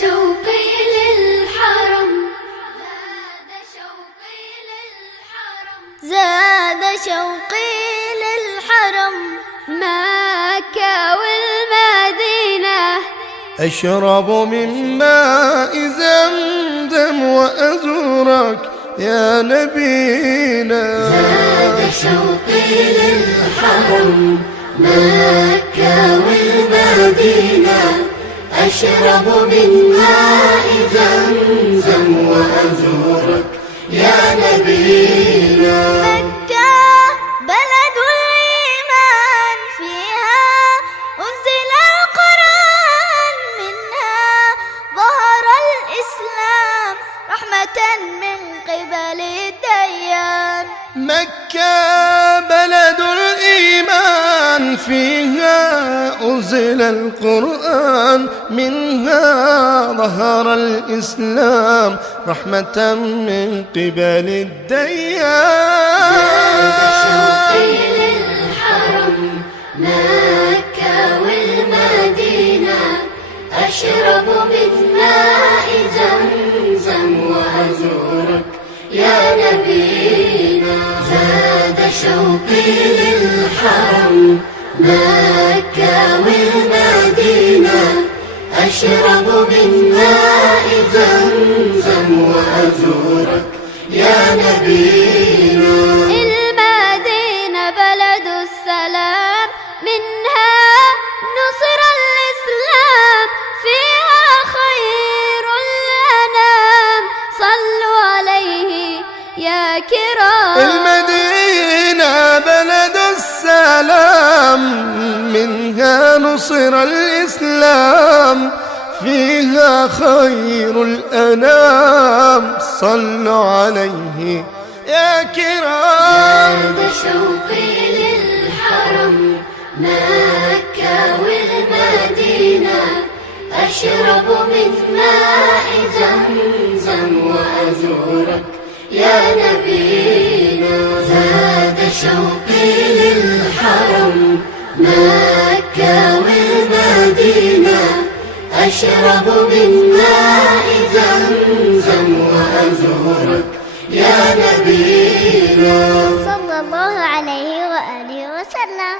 شوقي للحرم، زاد شوقي للحرم، مكة والمدينة. أشرب من ماء زمزم وأزورك يا نبينا. زاد شوقي للحرم، مكة والمدينة. أشرب من ماء زمزم وأزورك يا نبينا. مكة بلد الإيمان، فيها أنزل القرآن، منها ظهر الإسلام رحمة من قبل الديان. مكة بلد الإيمان، فيها أنزل القرآن، منها ظهر الإسلام رحمة من قبل الديان. زاد شوقي للحرم، مكة والمدينة. أشرب من ماء زمزم وأزورك يا نبينا. زاد شوقي للحرم، مكة والمدينة. أشرب من ماء زمزم وأزورك يا نبينا. المدينة بلد السلام، منها نصر الإسلام، فيها خير الأنام، صلوا عليه يا كرام. المدينة بلد السلام، منها نصر الإسلام، فيها خير الأنام، صلوا عليه يا كرام. زاد شوقي للحرم، مكة والمدينة. أشرب من ماء زمزم وأزورك يا نبينا. زاد شوقي للحرم، مكة والمدينة. أشرب من ماء زمزم وأزورك يا نبينا. صلى الله عليه وآله وسلم.